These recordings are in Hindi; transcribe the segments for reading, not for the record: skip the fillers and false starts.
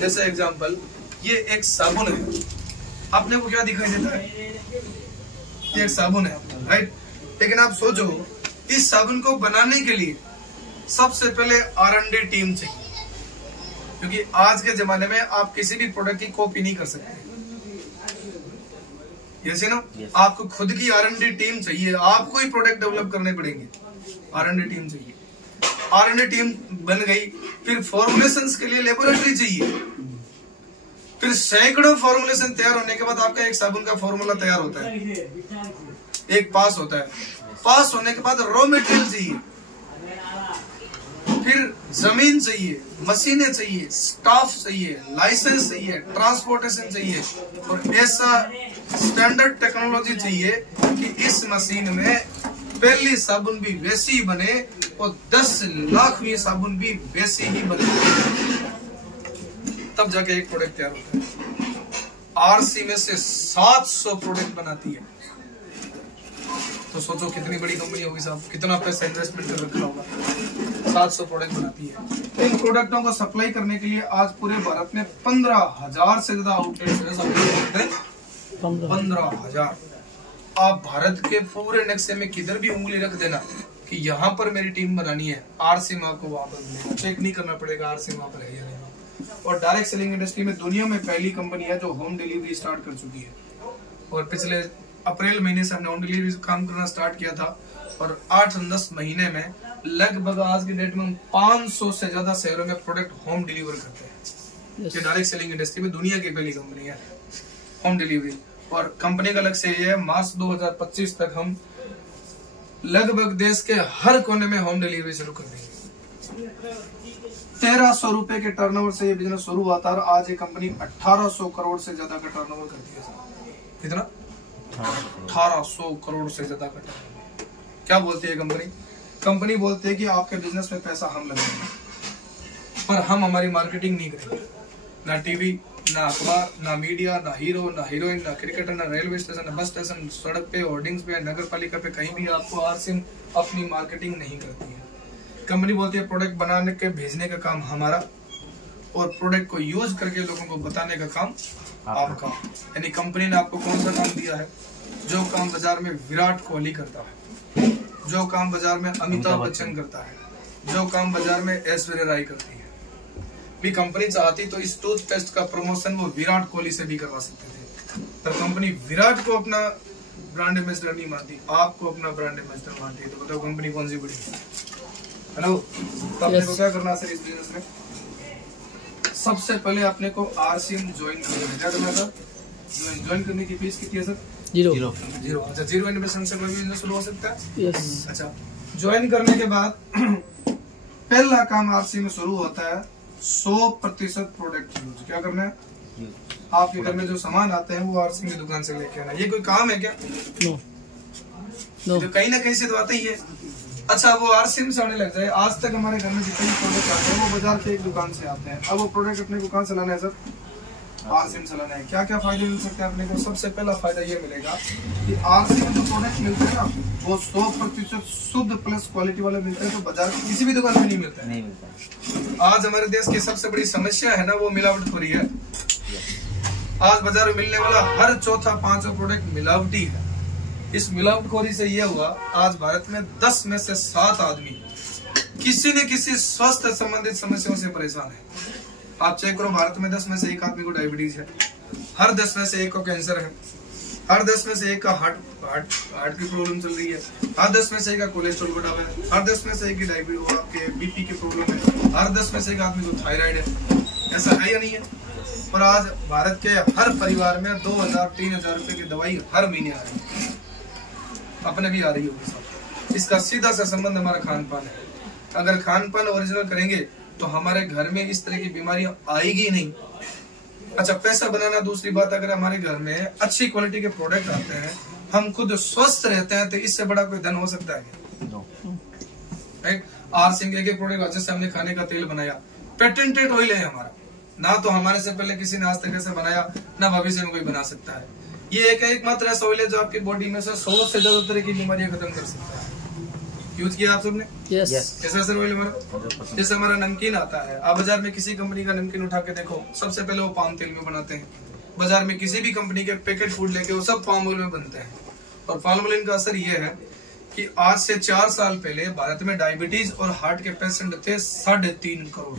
जैसे एग्जांपल, ये एक साबुन है, अपने को क्या दिखाई देता है? ये एक साबुन है, राइट। लेकिन आप सोचो, इस साबुन को बनाने के लिए सबसे पहले R&D टीम चाहिए, क्योंकि आज के जमाने में आप किसी भी प्रोडक्ट की कॉपी नहीं कर सकते, जैसे ना आपको खुद की R&D टीम चाहिए, आपको ही प्रोडक्ट डेवलप करने पड़ेंगे, R&D टीम चाहिए। R&D टीम बन गई, फिर फॉर्मुलेशंस के लिए लेबोरेटरी चाहिए, फिर सैकड़ों फॉर्मुलेशन तैयार होने के बाद आपका एक साबुन का फॉर्मूला तैयार होता है, एक पास होता है, पास होने के बाद रॉ मटेरियल चाहिए, फिर जमीन चाहिए, मशीनें चाहिए, स्टाफ चाहिए, लाइसेंस चाहिए, ट्रांसपोर्टेशन चाहिए, और ऐसा स्टैंडर्ड टेक्नोलॉजी चाहिए कि इस मशीन में पहली साबुन भी वैसी ही बने और 10 लाखवीं साबुन भी वैसी ही बने, तब जाके एक प्रोडक्ट तैयार होता है। आरसी में से 700 प्रोडक्ट बनाती है, तो सोचो कितनी बड़ी कंपनी होगी साहब, कितना पैसा इन्वेस्टमेंट कर रखा होगा। 700 प्रोडक्ट बनाती है। इन प्रोडक्टों को सप्लाई करने के लिए आज पूरे भारत में 15,000 से ज्यादा आउटलेट्स हैं। 15,000। आप भारत के पूरे नक्शे में किधर भी उंगली रख देना कि यहाँ पर मेरी टीम बनानी है, आरसी में आपको वहां पर मिलेगा, चेक नहीं करना पड़ेगा आरसी वहां पर है या नहीं। और डायरेक्ट सेलिंग इंडस्ट्री में दुनिया में पहली कंपनी है जो होम डिलीवरी स्टार्ट कर चुकी है, और पिछले अप्रैल महीने से हमने होम डिलीवरी काम करना स्टार्ट किया था, और 8-10 महीने में लगभग आज की डेट में 500 से ज्यादा शहरों में प्रोडक्ट होम डिलीवर करते हैं। ये डायरेक्ट सेलिंग इंडस्ट्री में दुनिया की पहली कंपनी है होम डिलीवरी, और कंपनी का लक्ष्य ये है मार्च 2025 तक हम लगभग देश के हर कोने में होम डिलीवरी शुरू कर देंगे। 1300 रुपए के टर्नओवर से ये बिजनेस शुरू हुआ था, और आज ये कंपनी 1800 करोड़ से ज्यादा का टर्नओवर करती है। कितना? 1800 करोड़ से ज्यादा का टर्नओवर। क्या बोलती है कंपनी? कंपनी बोलती है कि आपके बिजनेस में पैसा हम लगाएंगे, पर हम हमारी मार्केटिंग नहीं करेंगे, ना टीवी, ना अखबार, ना मीडिया, ना हीरो, ना हीरोइन, ना क्रिकेटर, ना रेलवे स्टेशन, ना बस स्टेशन, सड़क पे, होर्डिंग्स पे, नगर पालिका पे, कहीं भी आपको आरसिम अपनी मार्केटिंग नहीं करती है। कंपनी बोलती है प्रोडक्ट बनाने के भेजने का काम हमारा, और प्रोडक्ट को यूज करके लोगों को बताने का काम आपका। यानी कंपनी ने आपको कौन सा काम दिया है? जो काम बाजार में विराट कोहली करता है, जो काम बाजार में अमिताभ बच्चन करता है, जो काम बाजार में ऐश्वर्या राय करती है। भी कंपनी चाहती तो इस टूथपेस्ट का प्रमोशन वो विराट कोहली से भी करवा सकते थे, पर कंपनी विराट को अपना ब्रांड एम्बेसडर नहीं मानती, आपको अपना ब्रांड एम्बेसडर मानती है। तो बताओ कंपनी कौन सी बड़ी है? हेलो, तो आपने को क्या करना है इस बिजनेस में? सबसे पहले आपने को आरसीएम ज्वाइन करना है। क्या करना था? ज्वाइन करने की फीस कितनी है सर? 0। अच्छा, 0 इन्वेस्टमेंट से कोई बिजनेस शुरू हो सकता है? यस। अच्छा, ज्वाइन करने के बाद पहला काम आरसी में शुरू होता है 100% प्रोडक्ट यूज। क्या करना है? आपके घर में जो सामान आते हैं वो आरसी की दुकान से लेके आना। ये कोई काम है क्या? नो। तो कहीं ना कहीं से तो आता ही है। अच्छा, वो आरसीएम से आने लग जाए। आज तक हमारे घर में जितने प्रोडक्ट आते हैं वो बाजार के एक दुकान से आते हैं। अब वो प्रोडक्ट अपने को कहाँ से लाना है सर? आरसीएम से लाना है। क्या क्या फायदे मिल सकते हैं अपने को? सबसे पहला फायदा ये मिलेगा कि आरसीएम जो प्रोडक्ट मिलते हैं ना वो 100% शुद्ध प्लस क्वालिटी वाले मिलते हैं, तो बाजार की किसी भी दुकान में नहीं मिलता है। आज हमारे देश की सबसे बड़ी समस्या है ना, वो मिलावटखोरी है। आज बाजार में मिलने वाला हर चौथा 5वां प्रोडक्ट मिलावटी है। इस मिलावटखोरी से यह हुआ, आज भारत में 10 में से 7 आदमी किसी न किसी स्वास्थ्य संबंधित समस्याओं से परेशान है। आप चेक करो, भारत में 10 में से 1 आदमी को डायबिटीज है, हर 10 में से 1 को कैंसर है, हर 10 में से 1 का हार्ट की प्रॉब्लम चल रही है, हर 10 में से 1 का कोलेस्ट्रॉल बढ़ा हुआ है, हर 10 में से 1 की डायबिटीज, आपके बीपी की प्रॉब्लम है, हर 10 में से 1 आदमी को थायराइड है। ऐसा है या नहीं है? और आज भारत के हर परिवार में 2,000-3,000 रुपए की दवाई हर महीने आ रही है, अपने भी आ रही होगी। इसका सीधा सा संबंध हमारा खान पान है। अगर खान पान ओरिजिनल करेंगे तो हमारे घर में इस तरह की बीमारियां आएगी नहीं। अच्छा, पैसा बनाना दूसरी बात। अगर हमारे घर में अच्छी क्वालिटी के प्रोडक्ट आते हैं, हम खुद स्वस्थ रहते हैं, तो इससे बड़ा कोई धन हो सकता है? राइट। आरसिंह के प्रोडक्ट, जैसे हमने खाने का तेल बनाया, पेटेंटेड ऑयल है हमारा, ना तो हमारे से पहले किसी ने आज तक ऐसे बनाया, ना भविष्य में कोई बना सकता है। ये एक मात्र ऐसा ऑयल है जो आपकी बॉडी में से 100 से ज्यादा तरह की बीमारियां खत्म कर सकता है। यूज किया आप सबने? यस। कैसा असर ऑयल हमारा? जैसे हमारा नमकीन आता है, आप बाजार में किसी कंपनी का नमकीन उठा के देखो, सबसे पहले वो पाम तेल में बनाते हैं। बाजार में किसी भी कंपनी के पैकेट फूड लेके वो सब पाम ऑयल में बनते हैं। और पाम ऑयल का असर ये है कि आज से 4 साल पहले भारत में डायबिटीज और हार्ट के पेशेंट थे 3.5 करोड़।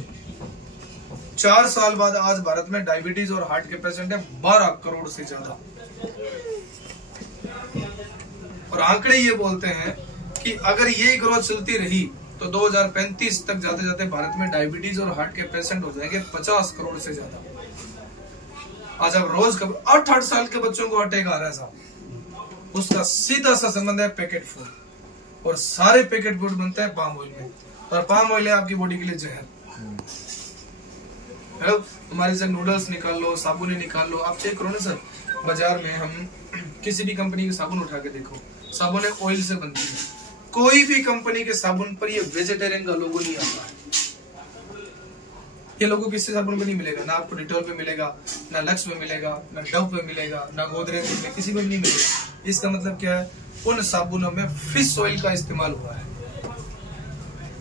4 साल बाद आज भारत में डायबिटीज और हार्ट के पेशेंट है 12 करोड़ से ज्यादा। और आंकड़े ये बोलते हैं कि अगर ये ग्रोथ चलती रही तो 2035 तक जाते जाते भारत में डायबिटीज और हार्ट के पेशेंट हो जाएंगे 50 करोड़ से ज्यादा। आज अब रोज 8 साल के बच्चों को अटैक आ रहा है साहब, उसका सीधा सा संबंध है पैकेट फूड। और सारे पैकेट फूड बनते हैं पाम ऑयल में, और पाम ऑयल है आपकी बॉडी के लिए जहर। हेलो, हमारे से नूडल्स निकाल लो, साबुन निकाल लो, आप चेक करो ना सर, बाजार में हम किसी भी कंपनी की साबुन उठा के देखो, साबुन ऑयल से बनती है। कोई भी कंपनी के साबुन पर ये वेजिटेरियन का लोगो नहीं आता है। ये लोगो किसी साबुन पे नहीं मिलेगा, ना आपको डिटॉल पे मिलेगा, ना लक्स में मिलेगा, ना डव पे मिलेगा, ना गोदरेज में, किसी में नहीं मिलेगा। इसका मतलब क्या है? उन साबुनों में फिश ऑयल का इस्तेमाल हुआ है।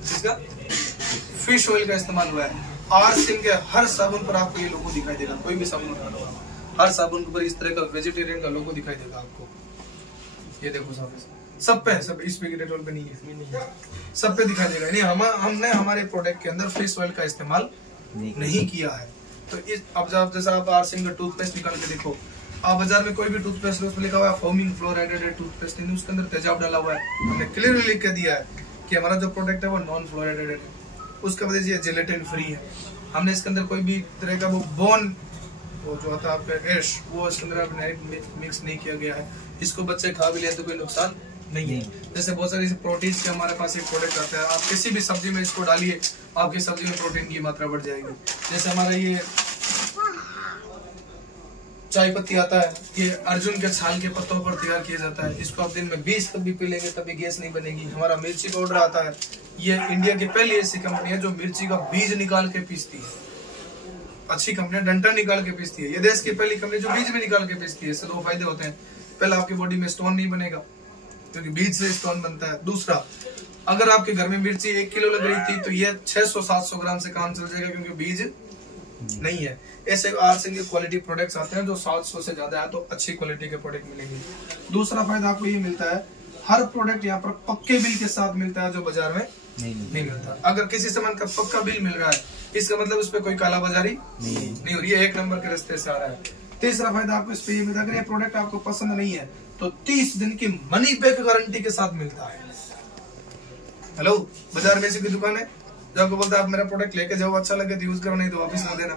इसका फिश ऑयल का इस्तेमाल हुआ है। आरसिम के हर साबुन पर आपको ये लोगो दिखाई देगा, कोई भी साबुन उठा लो, हर साबुन पर इस तरह का वेजिटेरियन का लोगो दिखाई देगा आपको। ये देखो साहब, सब पे, सब इस पे डेटॉल पे नहीं है, सब पे दिखाई देगा। नहीं, हमने हमारे प्रोडक्ट के अंदर फिश ऑयल का इस्तेमाल नहीं किया है। तो इस अब जैसा आप आरसिम का टूथपेस्ट निकाल के देखो, आप बाजार में कोई भी टूथपेस्ट उसमें लिखा हुआ है फोमिंग फ्लोराइडेड टूथपेस्ट, नहीं उसके अंदर तेजाब डाला हुआ है। हमने क्लियरली लिख के दिया है कि हमारा जो प्रोडक्ट है वो नॉन फ्लोराइडेड है, उसका वजह से जेलेटिन फ्री है। हमने इसके अंदर कोई भी तरह का वो बोन, वो जो होता है आपका एश, वो इसके अंदर मिक्स नहीं किया गया है। इसको बच्चे खा भी ले तो कोई नुकसान नहीं है। जैसे बहुत सारी प्रोटीन के हमारे पास एक प्रोडक्ट आता है, आप किसी भी सब्जी में इसको डालिए, आपकी सब्जी में प्रोटीन की मात्रा बढ़ जाएगी। जैसे हमारा ये चाय पत्ती आता है, ये अर्जुन के छाल के पत्तों पर तैयार किया जाता है। इसको आप दिन में 20 कप भी पी लेंगे तभी गैस नहीं बनेगी। हमारा मिर्ची पाउडर आता है, ये इंडिया की पहली ऐसी कंपनी है जो मिर्ची का बीज निकाल के पीसती है। अच्छी कंपनी, डंठल निकाल के पीसती है। ये देश की पहली कंपनी जो बीज में निकाल के पीसती है। इससे 2 फायदे होते हैं। पहला, आपकी बॉडी में स्टोन नहीं बनेगा क्योंकि बीज से स्टोन बनता है। दूसरा, अगर आपके घर में मिर्ची 1 किलो लग रही थी तो ये 600-700 ग्राम से काम चल जाएगा क्योंकि बीज नहीं है। ऐसे आरसिम के क्वालिटी प्रोडक्ट्स आते हैं जो 700 से ज्यादा है, तो अच्छी क्वालिटी के प्रोडक्ट मिलेंगे। दूसरा फायदा आपको ये मिलता है, हर प्रोडक्ट यहाँ पर पक्के बिल के साथ मिलता है जो बाजार में नहीं मिलता। अगर किसी सामान का पक्का बिल मिल रहा है, इसका मतलब उस पर कोई कालाबाजारी नहीं हो रही है, 1 नंबर के रास्ते से आ रहा है। तीसरा फायदा आपको इस पे ये मिलता है, अगर ये प्रोडक्ट आपको पसंद नहीं है तो 30 दिन की मनी बैक गारंटी के साथ मिलता है। हेलो, बाजार में ऐसी कोई दुकान है जो आपको बोलता है आप मेरा प्रोडक्ट लेके जाओ, अच्छा लगे तो यूज करो, नहीं तो वापस ना देना।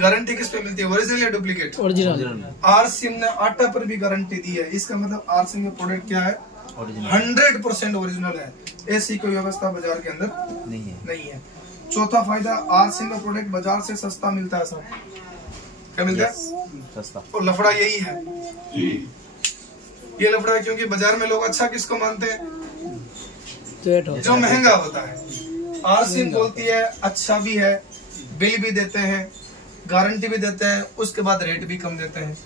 गारंटी किस पे मिलती है? ओरिजिनल या डुप्लीकेट? ओरिजिनल। आरसिम ने आटा पर भी गारंटी दी है। इसका मतलब आरसिम का प्रोडक्ट क्या है? 100% ओरिजिनल है। ऐसी कोई व्यवस्था बाजार के अंदर नहीं है। चौथा फायदा, आरसिम का प्रोडक्ट बाजार से सस्ता मिलता है। सब क्या मिलता है? सस्ता। और लफड़ा यही है, ये लफड़ा है क्योंकि बाजार में लोग अच्छा किसको मानते हैं? जो महंगा होता है। आरसिम बोलती है अच्छा भी है, बिल भी देते हैं, गारंटी भी देते हैं, उसके बाद रेट भी कम देते हैं।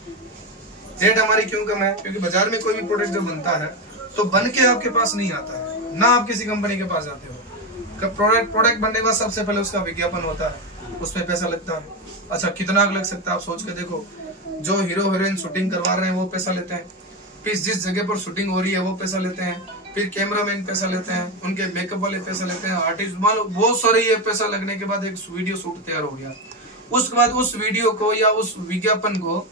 रेट हमारी क्यों कम है? क्योंकि बाजार में कोई भी प्रोडक्ट जो बनता है तो बन के आपके पास नहीं आता है, ना आप किसी कंपनी के पास जाते हो। प्रोडक्ट बनने के बाद सबसे पहले उसका विज्ञापन होता है, उसमें पैसा लगता है। अच्छा, कितना लग सकता है आप सोच के देखो। जो हीरो हीरोइन शूटिंग करवा रहे हैं वो पैसा लेते हैं, फिर जिस जगह पर शूटिंग हो रही है वो पैसा लेते हैं, फिर कैमरामैन पैसा लेते हैं, उनके मेकअप वाले पैसा लेते हैं, आर्टिस्ट, मान लो बहुत सारे ये पैसा लगने के बाद एक वीडियो शूट तैयार हो गया। उसके बाद उस वीडियो को या उस विज्ञापन को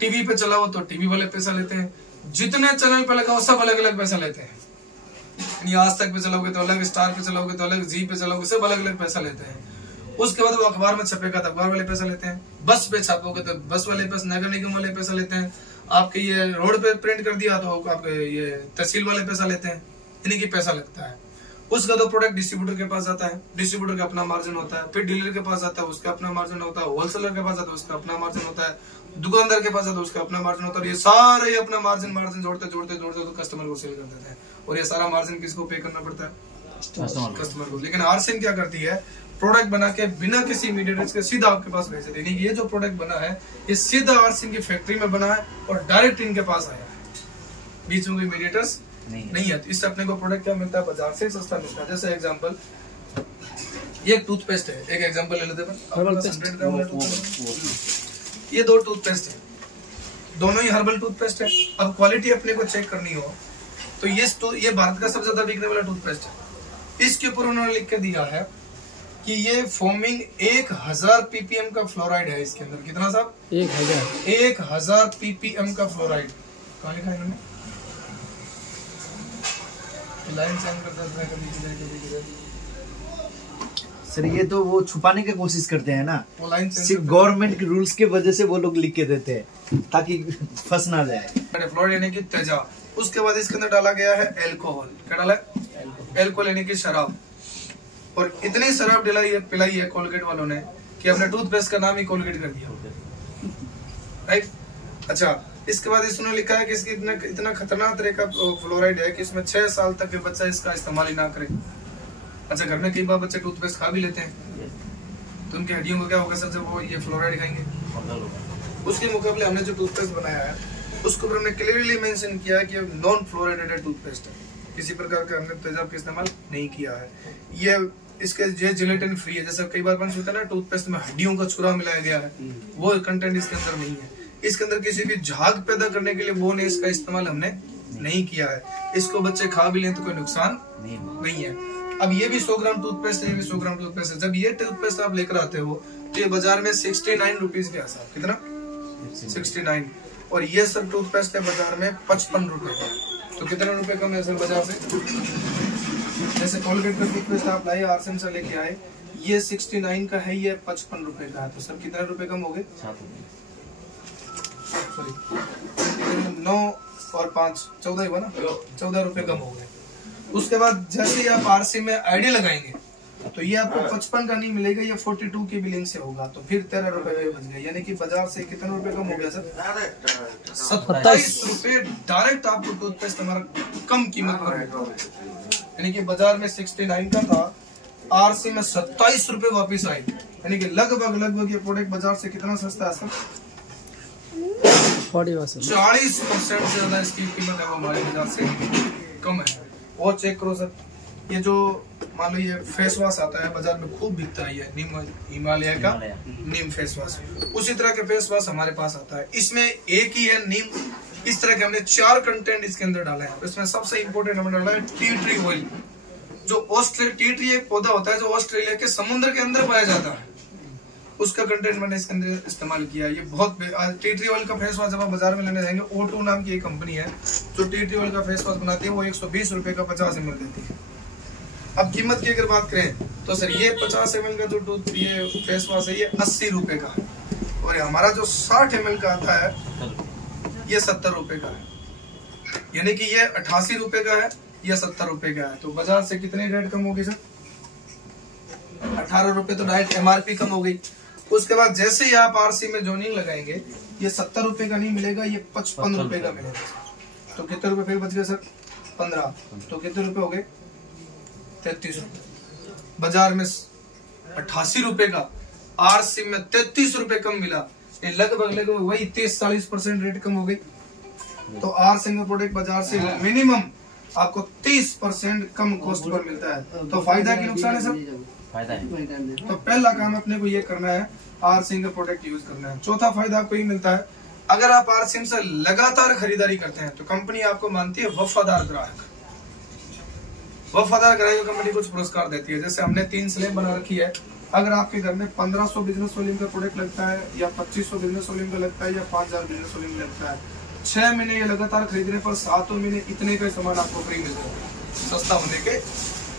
टीवी पे चलाओ तो टीवी वाले पैसा लेते हैं, जितने चैनल पे लगाओ सब अलग अलग पैसा लेते हैं। आज तक पे चलाओगे तो अलग, स्टार पे चलाओगे तो अलग, जी पे चलाओगे, सब अलग अलग पैसा लेते हैं। उसके बाद वो अखबार में छपेगा तो अखबार वाले पैसा लेते हैं, बस पे छापोगे तो बस वाले पैसा, नगर निगम वाले पैसा लेते हैं, आपके ये रोड पे प्रिंट कर दिया तो आपके ये तहसील वाले पैसा लेते हैं, इन्हीं की पैसा लगता है। उसका तो प्रोडक्ट डिस्ट्रीब्यूटर के पास जाता है, डिस्ट्रीब्यूटर का अपना मार्जिन होता है, फिर डीलर के पास जाता है, उसका अपना मार्जिन होता है, होलसेलर के पास जाता है, उसका अपना मार्जिन होता है, दुकानदार के पास जाता है, उसका अपना मार्जिन होता है। ये सारे अपना मार्जिन जोड़ते तो कस्टमर को सेल कर देते हैं, और ये सारा मार्जिन किसको पे करना पड़ता है? कस्टमर को। लेकिन आरसिम क्या करती है? प्रोडक्ट बना के बिना किसी मीडिएटर्स के सीधा आपके पास भेज देती है। ये जो प्रोडक्ट बना है ये सीधा आरसिम की फैक्ट्री में बना है और डायरेक्ट इनके पास आया है, बीच में कोई मीडिएटर्स नहीं है। तो इससे अपने को प्रोडक्ट क्या मिलता है, बाजार से सस्ता मिलता है। जैसे एग्जांपल ये एक टूथपेस्ट है, एक एग्जांपल ले लेते हैं, ये 2 टूथपेस्ट है, दोनों ही हर्बल टूथपेस्ट है। अब क्वालिटी अपने को चेक करनी हो तो ये भारत का सबसे ज्यादा बिकने वाला टूथपेस्ट है। इसके ऊपर उन्होंने लिख के दिया है कि ये फोमिंग 1000 ppm का फ्लोराइड है इसके अंदर। कितना साहब? 1000 ppm का फ्लोराइड। कहाँ लिखा है इन्होंने? लाइन चेंज करता है कभी किधर। सर ये तो वो छुपाने की कोशिश करते हैं ना, वो लाइन सिर्फ गवर्नमेंट के रूल्स की वजह से वो लोग लिख के देते हैं ताकि फंस ना जाए। फ्लोराइड यानी कि तेजाब। उसके बाद इसके अंदर डाला गया है एल्कोहल। क्या डाला है? एल्कोहल यानी कि शराब। और इतनी शराब पिलाई है कोलगेट वालों ने कि अपने टूथपेस्ट का नाम ही कोलगेट कर दिया। राइट। अच्छा, इसके बाद इसने लिखा है कि इसकी इतना खतरनाक तरह का फ्लोराइड है कि इसमें 6 साल तक के बच्चा इसका इस्तेमाल ही ना करे। अच्छा, घर में कई बार बच्चे टूथपेस्ट खा भी लेते हैं तो उनकी हड्डियों को क्या होगा सर, जब वो ये फ्लोराइड खाएंगे। उसके मुकाबले हमने जो टूथपेस्ट बनाया है उसके ऊपर हमने क्लियरली मेंशन किया है कि नॉन फ्लोराइडेटेड टूथपेस्ट है, किसी प्रकार का हमने तेजाब का इस्तेमाल नहीं किया है। ये इसके ये जिलेटिन फ्री है। जैसे कई बार होता है ना टूथपेस्ट में हड्डियों का चूरा मिलाया गया है, वो कंटेंट इसके अंदर नहीं है। इसके अंदर किसी भी झाग पैदा करने के लिए वो ने इसका इस्तेमाल हमने नहीं किया है। इसको बच्चे खा भी लें तो कोई नुकसान नहीं है। अब ये भी 100 ग्राम टूथपेस्ट है, ये भी 100 ग्राम टूथपेस्ट है। जब ये टूथपेस्ट आप लेकर आते हो तो ये बाजार में 69 रुपीज के आसपास। कितना? 69। और ये सब टूथपेस्ट है बाजार में 55 रुपए का। तो कितने रुपए कम है सर बाजार से? जैसे कोलगेट का टूथपेस्ट आप लाए आरसीएम से लेके आए, ये 69 का है, ये 55 रुपए का है। तो सर कितने रुपए कम हो गए? 9 और 5 14 ही हुआ ना, 14 रुपए कम हो गए। उसके बाद जैसे ही आप आरसी में आईडी लगाएंगे तो ये आपको 55 का नहीं मिलेगा, ये 42 की बिलिंग से होगा। तो फिर 13 रुपए बच गए, यानी कि बाजार से कितने रुपए कम हो गया सर? 27 रुपए डायरेक्ट आपको टूथपेस्ट हमारा कम कीमत पर यानी कि बाजार में 69 का था, आरसी में 27 रुपए वापिस आई। यानी कि लगभग ये प्रोडक्ट बाजार से कितना सस्ता है सर? 40% से ज्यादा इसकी कीमत है वो हमारे बाजार से कम है। और चेक करो सर, ये जो मान लो ये फेस वॉश आता है बाजार में खूब बिकता है, ये नीम हिमालय का नीम फेस वॉश, उसी तरह के फेस वॉश हमारे पास आता है। इसमें एक ही है नीम। इस तरह के हमने 4 कंटेंट इसके अंदर डाला है। इसमें सबसे इंपोर्टेंट हमने डाला है टी ट्री ऑयल। जो टी ट्री एक पौधा होता है जो ऑस्ट्रेलिया के समुद्र के अंदर पाया जाता है, उसका कंटेंट मैंने इसके अंदर इस्तेमाल किया। ये बहुत टी ट्री ऑयल का फेस वॉश जब आप बाजार में लेने जाएंगे, O2 नाम की एक कंपनी है जो टी ट्री ऑयल का फेस वॉश बनाती है, वो 120 रुपए का 50 ml देती है। अब कीमत की अगर बात करें तो सर ये 50 ml का जो ये फेस वॉश है ये 80 रुपए का है, और हमारा जो 60 ml का आता है ये 70 रुपए का है। यानी कि ये 88 रुपए का है, ये 70 रुपए का है। तो बाजार से कितनी रेट कम होगी सर? 18 रुपए तो डायरेक्ट MRP कम हो गई। उसके बाद जैसे ही आप आरसी में जोनिंग लगाएंगे, ये 70 रुपए का नहीं मिलेगा, ये 55 रुपए का मिलेगा। तो कितने रुपए फिर बच गए सर? 15। तो कितने रुपए हो गए? 33 रुपए। बाजार में 88 रुपए का, आरसी में 33 रुपए कम मिला। ये लगभग वही 30-40% रेट कम हो गई। तो आरसी में प्रोडक्ट बाजार से मिनिमम आपको 30% कम कॉस्ट पर मिलता है। तो फायदा की नुकसान है सर? फायदा है। तो पहला काम अपने को ये करना है, आरसीएम का प्रोडक्ट यूज करना है। चौथा फायदा आपको ये मिलता है, अगर आप आरसीएम से लगातार खरीदारी करते हैं तो कंपनी आपको मानती है वफादार ग्राहक। वफादार ग्राहक को कंपनी कुछ पुरस्कार देती है। जैसे हमने 3 स्लैब बना रखी है। अगर आपके घर में 1500 बिजनेस वॉल्यूम का प्रोडक्ट लगता है, या 2500 बिजनेस वॉल्यूम का लगता है, या 5000 बिजनेस वॉल्यूम लगता है, 6 महीने ये लगातार खरीदने पर 7 महीने इतने का सामान आपको फ्री मिलता है सस्ता होने के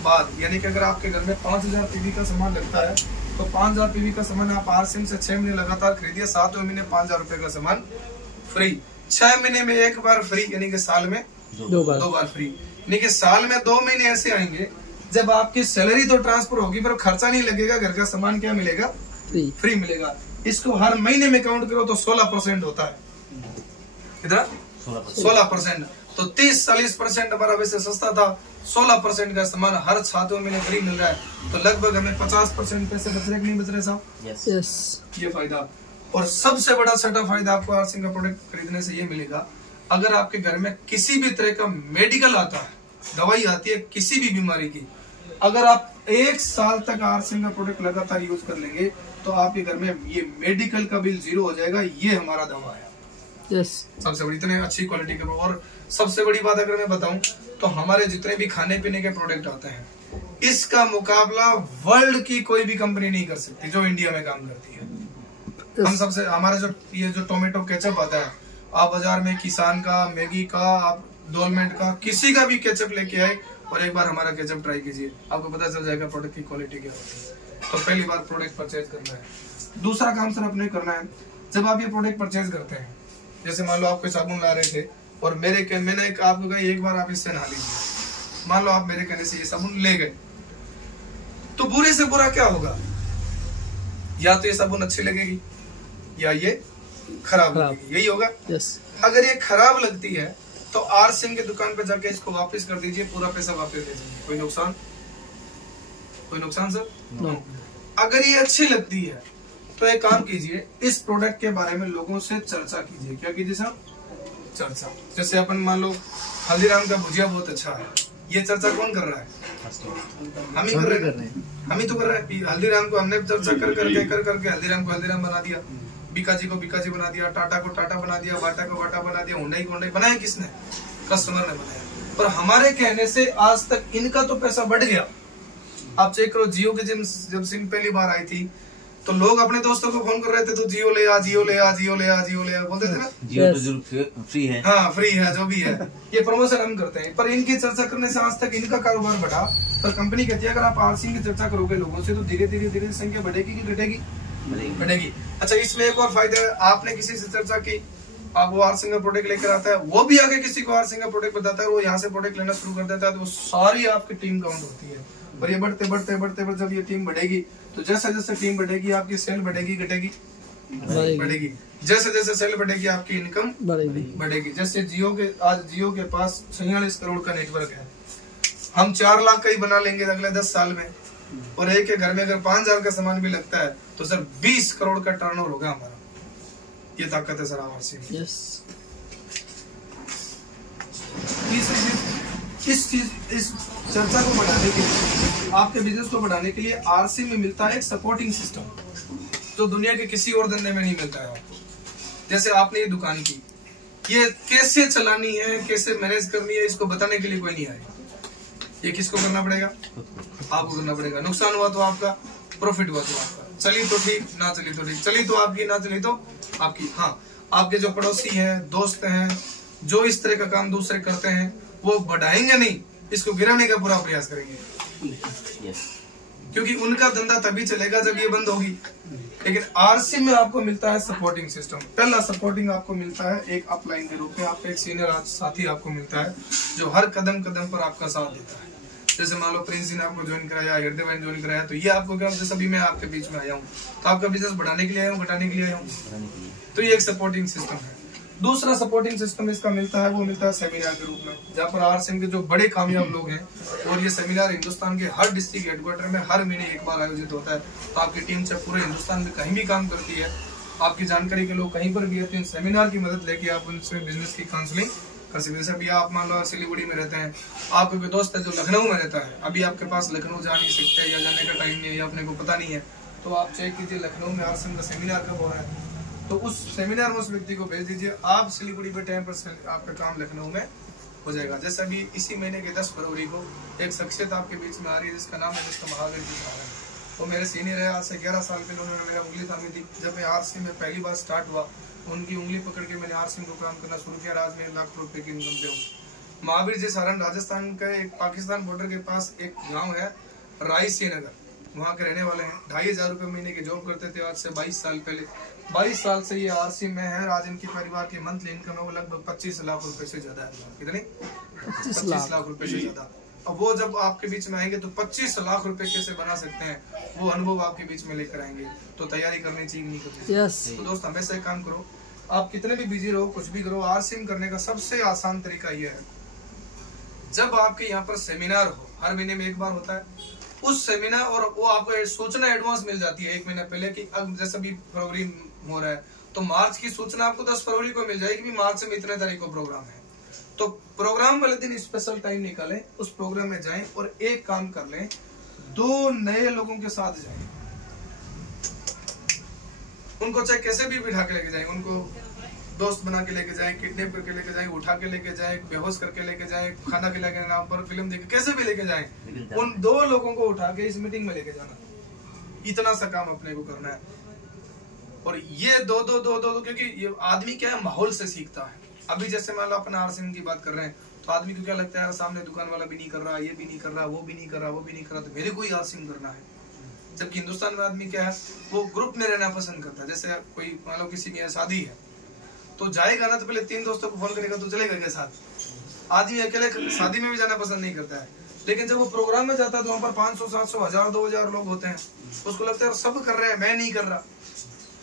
बाद। यानी कि अगर आपके घर में 5000 पीवी का सामान लगता है तो 5000 पीवी का सामान आप आरसीएम से 6 महीने लगातार खरीदिए, 7वें महीने 5000 रुपए का सामान फ्री। 6 महीने में एक बार फ्री, यानी कि साल में 2 बार फ्री। यानी कि साल में 2 महीने ऐसे आएंगे जब आपकी सैलरी तो ट्रांसफर होगी पर खर्चा नहीं लगेगा, घर का सामान क्या मिलेगा? फ्री मिलेगा। इसको हर महीने में काउंट करो तो 16% होता है। कितना? 16%। तो 30-40% हमारा वैसे सस्ता था, 16% का सामान हर 7वें महीने फ्री मिल रहा है। तो लगभग हमें 50% पैसे बच रहे कि नहीं बच रहे साहब? यस। ये फायदा। और सबसे बड़ा छठा फायदा आपको आरसीएम का प्रोडक्ट खरीदने से ये मिलेगा अगर आपके घर में किसी भी तरह का मेडिकल आता है, दवाई आती है किसी भी बीमारी की, अगर आप 1 साल तक आरसीएम का प्रोडक्ट लगातार यूज कर लेंगे तो आपके घर में ये मेडिकल का बिल 0 हो जाएगा। ये हमारा दवा है। यस। सबसे बड़ी, इतने अच्छी क्वालिटी का। और सबसे बड़ी बात अगर मैं बताऊं तो हमारे जितने भी खाने पीने के प्रोडक्ट आते हैं, इसका मुकाबला वर्ल्ड की कोई भी कंपनी नहीं कर सकती जो इंडिया में काम करती है। हम सबसे, हमारा जो टोमेटो केचप आता है, आप बाजार में किसान का, मैगी का, आप डोलमेंट का, किसी का भी केचप लेके आए और एक बार हमारा केचप ट्राई कीजिए, आपको पता चल जाएगा प्रोडक्ट की क्वालिटी क्या होती है। तो पहली बार प्रोडक्ट परचेज करना है। दूसरा काम सर अपने करना है, जब आप ये प्रोडक्ट परचेज करते हैं, जैसे मान लो आप कोई साबुन ला रहे थे और मैंने आपको कहा एक बार आप इससे नहा लीजिए, मान लो आप मेरे कहने से ये साबुन ले गए, तो बुरे से बुरा क्या होगा, या तो ये साबुन अच्छी लगेगी या ये खराब लगेगी, यही होगा। यस। अगर ये खराब लगती है तो आरसीएम की दुकान पे जाके इसको वापस कर दीजिए, पूरा पैसा वापस ले जाइए। कोई नुकसान? कोई नुकसान सर? नो। अगर ये अच्छी लगती है तो एक काम कीजिए, इस प्रोडक्ट के बारे में लोगों से चर्चा कीजिए। क्या कीजिए साहब? चर्चा। जैसे अपन मान लो हल्दीराम का भुजिया बहुत अच्छा है, ये चर्चा कौन कर रहा है? हम ही कर रहे हैं, हम ही तो कर रहे हैं। हल्दीराम को हमने चर्चा कर करके हल्दीराम को हल्दीराम बना दिया, बीकाजी को बीकाजी बना दिया, टाटा को टाटा बना दिया, बाटा को बाटा बना दिया, हुंडई को हुंडई बनाया किसने? कस्टमर ने बनाया। पर हमारे कहने से आज तक इनका तो पैसा बढ़ गया। आप चेक करो, जियो की जब सिम पहली बार आई थी तो लोग अपने दोस्तों को फोन कर रहे थे, तो जियो ले आ, जियो ले आ, जियो ले आ, जियो ले आ बोलते थे ना। जियो तो जरूर फ्री है। हाँ फ्री है, जो भी है, ये प्रमोशन हम करते हैं। पर इनकी चर्चा करने से आज तक इनका कारोबार बढ़ा। पर कंपनी कहती है अगर आप आरसीएम की चर्चा करोगे लोगों से तो धीरे धीरे संख्या बढ़ेगी कि घटेगी? बढ़ेगी। अच्छा, इसमें एक और फायदा है, आपने किसी से चर्चा की, आप वो आरसीएम का प्रोडक्ट लेकर आता है, वो भी आगे किसी को आरसीएम का प्रोडक्ट बताता है, वो यहाँ से प्रोडक्ट लेना शुरू कर देता है, तो वो सारी आपकी टीम काउंट होती है। और ये बढ़ते जब ये टीम बढ़ेगी तो जैसे जैसे टीम बढ़ेगी आपकी सेल बढ़ेगी, घटेगी? बढ़ेगी। जैसे जैसे सेल बढ़ेगी आपकी इनकम बढ़ेगी। जैसे आज जियो के पास 46 करोड़ का नेटवर्क है, हम 4 लाख का ही बना लेंगे अगले 10 साल में, और एक के घर में अगर 5,000 का सामान भी लगता है तो सर 20 करोड़ का टर्नओवर होगा हमारा। ये ताकत है सर आरसीएम। इस चर्चा को बढ़ाने के लिए, आपके बिजनेस को बढ़ाने के लिए आरसीएम में मिलता है एक सपोर्टिंग सिस्टम जो दुनिया के किसी और धंधे में नहीं मिलता है आपको। जैसे आपने ये दुकान की, ये कैसे चलानी है, कैसे मैनेज करनी है, इसको बताने के लिए कोई नहीं आएगा। ये किसको करना पड़ेगा? आपको करना पड़ेगा। नुकसान हुआ तो आपका, प्रॉफिट हुआ तो आपका। चली तो ठीक, ना चली तो ठीक। चली तो आपकी, ना चली तो आपकी। हाँ, आपके जो पड़ोसी हैं, दोस्त हैं, जो इस तरह का काम दूसरे करते हैं, वो बढ़ाएंगे नहीं, इसको गिराने का पूरा प्रयास करेंगे। क्योंकि उनका धंधा तभी चलेगा जब ये बंद होगी। लेकिन आरसीएम में आपको मिलता है सपोर्टिंग सिस्टम। पहला सपोर्टिंग आपको मिलता है एक अपलाइन के रूप में, आपका एक सीनियर साथी आपको मिलता है जो हर कदम कदम पर आपका साथ देता है। जैसे मान लो प्रिंस जी ने आपको ज्वाइन कराया, हृदय भाई ज्वाइन कराया, तो ये आपको क्या, जैसे अभी मैं आपके बीच में आया हूँ तो आपका बिजनेस बढ़ाने के लिए आया हूँ, घटाने के लिए आया हूँ, तो ये एक सपोर्टिंग सिस्टम है। दूसरा सपोर्टिंग सिस्टम इसका मिलता है, वो मिलता है सेमिनार के रूप में, जहाँ पर आरसीएम के जो बड़े कामयाब लोग हैं, और ये सेमिनार हिंदुस्तान के हर डिस्ट्रिक्ट हेडक्वार्टर में हर महीने एक बार आयोजित होता है। तो आपकी टीम से पूरे हिंदुस्तान में कहीं भी काम करती है, आपकी जानकारी के लोग कहीं पर भी है, सेमिनार की मदद लेके आप उनसे बिजनेस की काउंसलिंग कर सकते हैं। जैसे अभी आप मान लो सिलीगुड़ी में रहते हैं, आपका कोई दोस्त है जो लखनऊ में रहता है, अभी आपके पास लखनऊ जा नहीं सकते या जाने का टाइम नहीं है या अपने को पता नहीं है, तो आप चेक कीजिए लखनऊ में आरसीएम का सेमिनार कब हो रहा है, तो उस सेमिनार में उस व्यक्ति को भेज दीजिए, आप सिलीगुड़ी पे टाइम पर आपका काम लखनऊ में हो जाएगा। जैसे अभी इसी महीने के 10 फरवरी को एक शख्सियत आपके बीच में आ रही है जिसका नाम है मिस्टर महावीर जी साहब। वो मेरे सीनियर है, आज से 11 साल पहले उन्होंने मेरा उंगली थामी थी। जब मैं आरसीएम में पहली बार स्टार्ट हुआ, उनकी उंगली पकड़ के मैंने आरसीएम को काम करना शुरू किया। आज मैं लाख रुपए की इनकम पे हूँ। महावीर जी सारण राजस्थान का एक पाकिस्तान बॉर्डर के पास एक गाँव है रायसीनगर, वहाँ के रहने वाले हैं। 2,500 रुपए महीने की जॉब करते थे आज से 22 साल पहले। 22 साल से ये आरसीएम में है। आज इनके परिवार की मंथली इनकम है वो लगभग 25 लाख रुपए से ज्यादा है। कितनी? 25 लाख रुपए से ज्यादा। अब वो जब आपके बीच में आएंगे तो 25 लाख रुपए कैसे बना सकते हैं, वो अनुभव आपके बीच में लेकर आएंगे। तो तैयारी करनी चाहिए, नहीं करनी चाहिए। तो दोस्त हमेशा एक काम करो, आप कितने भी बिजी रहो, कुछ भी करो, आरसीएम करने का सबसे आसान तरीका यह है, जब आपके यहाँ पर सेमिनार हो, हर महीने में एक बार होता है, उस सेमिनार, और वो आपको सूचना एडवांस मिल जाती है 1 महीना पहले कि अब जैसे भी फरवरी हो रहा है, तो मार्च की सूचना आपको 10 फरवरी को मिल जाएगी कि मार्च में इतने तारीख को प्रोग्राम है। तो प्रोग्राम वाले दिन स्पेशल टाइम निकालें, उस प्रोग्राम में जाएं और एक काम कर लें, 2 नए लोगों के साथ जाएं, उनको चाहे कैसे भी बिठा के लेके जाएं, उनको दोस्त बना के लेके जाएं, किडनैप करके लेके जाएं, उठा के लेके जाएं, बेहोश करके लेके जाएं, खाना खिला के नाम पर फिल्म देखे, कैसे भी लेके जाएं, उन 2 लोगों को उठा के इस मीटिंग में लेके जाना। इतना सा काम अपने को करना है। और ये दो, क्योंकि ये आदमी क्या है, माहौल से सीखता है। अभी जैसे मान लो अपना आरसीएम की बात कर रहे हैं, तो आदमी को क्या लगता है, यार सामने दुकान वाला भी नहीं कर रहा, ये भी नहीं कर रहा, वो भी नहीं कर रहा, वो भी नहीं कर रहा, तो मेरे को ही आरसीएम करना है। जबकि हिंदुस्तान में आदमी क्या है, वो ग्रुप में रहना पसंद करता है। जैसे कोई मान लो किसी की शादी है, तो जाएगा ना तो पहले 3 दोस्तों को फोन करेगा, तो चलेगा के साथ। आदमी अकेले शादी में भी जाना पसंद नहीं करता है, लेकिन जब वो प्रोग्राम में जाता है तो वहां पर 500, 700, 1000, 2000 लोग होते हैं, उसको लगता है सब कर रहे हैं, मैं नहीं कर रहा।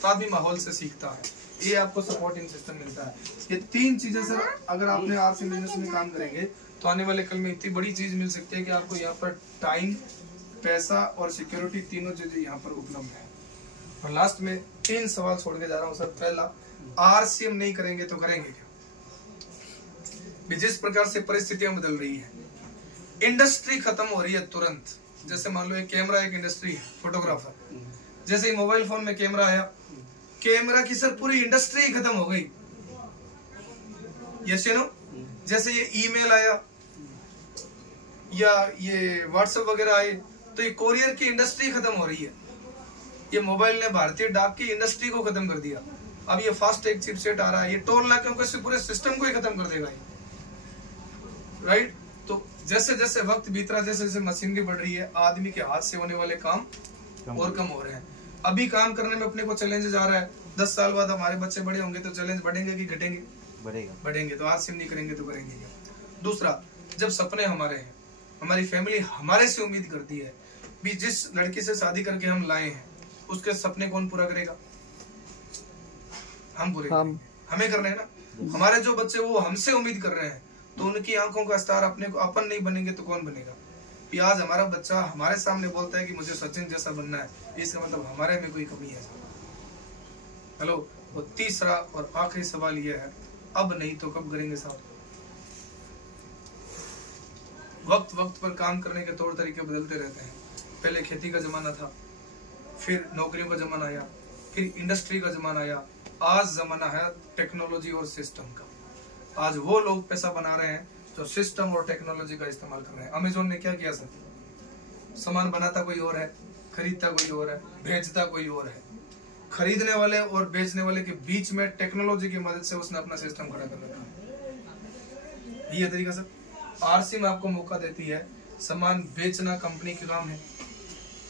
तो आदमी माहौल से सीखता है, ये आपको सपोर्टिंग सिस्टम मिलता है। ये 3 चीजें सर अगर आपने आरसीएम बिजनेस में काम करेंगे तो आने वाले कल में इतनी बड़ी चीज मिल सकती है कि आपको यहाँ पर टाइम, पैसा और सिक्योरिटी तीनों चीजें यहाँ पर उपलब्ध है। और लास्ट में 3 सवाल छोड़ के जा रहा हूँ सर। पहला, आरसीएम नहीं करेंगे तो करेंगे क्या? जिस प्रकार से परिस्थितियां बदल रही है, इंडस्ट्री खत्म हो रही है तुरंत। जैसे मान लो एक कैमरा एक इंडस्ट्री है, फोटोग्राफर, जैसे ही मोबाइल फोन में कैमरा आया, कैमरा की सर पूरी इंडस्ट्री ही खत्म हो गई। यस या नो? जैसे ये ईमेल आया या ये व्हाट्सएप वगैरह आए, तो ये कोरियर की इंडस्ट्री खत्म हो रही है। ये मोबाइल ने भारतीय डाक की इंडस्ट्री को खत्म कर दिया। अब ये फास्टैग चिपसेट आ रहा है, ये टोल नाकों के पूरे सिस्टम को ही खत्म कर देगा, राइट? तो जैसे जैसे वक्त बीत रहा, जैसे जैसे मशीनरी बढ़ रही है, आदमी के हाथ से होने वाले काम और कम हो रहे हैं। अभी काम करने में अपने को चैलेंजेस आ रहा है। 10 साल बाद हमारे बच्चे बड़े होंगे तो चैलेंज बढ़ेंगे कि घटेंगे? बढ़ेंगे। तो आरसीएम नहीं करेंगे तो करेंगे क्या? दूसरा, जब सपने हमारे हैं, हमारी फैमिली हमारे से उम्मीद करती है, भी जिस लड़की से शादी करके हम लाए हैं उसके सपने कौन पूरा करेगा? हम पूरे हमें करने हैं ना। हमारे जो बच्चे वो हमसे उम्मीद कर रहे हैं, तो उनकी आंखों का स्टार अपने को अपन नहीं बनेंगे तो कौन बनेगा? आज हमारा बच्चा हमारे सामने बोलता है कि मुझे सचिन जैसा बनना है, इसका मतलब हमारे में कोई कमी है। हेलो। और तीसरा और आखिरी सवाल यह है, अब नहीं तो कब करेंगे साहब? वक्त वक्त पर काम करने के तौर तरीके बदलते रहते हैं। पहले खेती का जमाना था, फिर नौकरियों का जमाना आया, फिर इंडस्ट्री का जमाना आया, आज जमाना है टेक्नोलॉजी और सिस्टम का। आज वो लोग पैसा बना रहे हैं जो सिस्टम और टेक्नोलॉजी का इस्तेमाल कर रहे हैं। अमेजोन ने क्या किया सर? सामान बनाता कोई और है, खरीदता कोई और है, भेजता कोई और है। खरीदने वाले और बेचने वाले के बीच में टेक्नोलॉजी की मदद से उसने अपना सिस्टम खड़ा कर रखा है। ये तरीका सर। आरसीएम आपको मौका देती है, सामान बेचना कंपनी का काम है,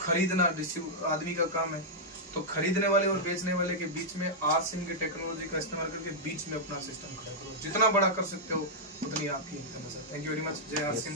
खरीदना आदमी का काम है। तो खरीदने वाले और बेचने वाले के बीच में आरसीएम की टेक्नोलॉजी का इस्तेमाल करके बीच में अपना सिस्टम खड़ा करो। जितना बड़ा कर सकते हो उतनी आपकी इनकम है sir. Thank you very much. जय आरसीएम।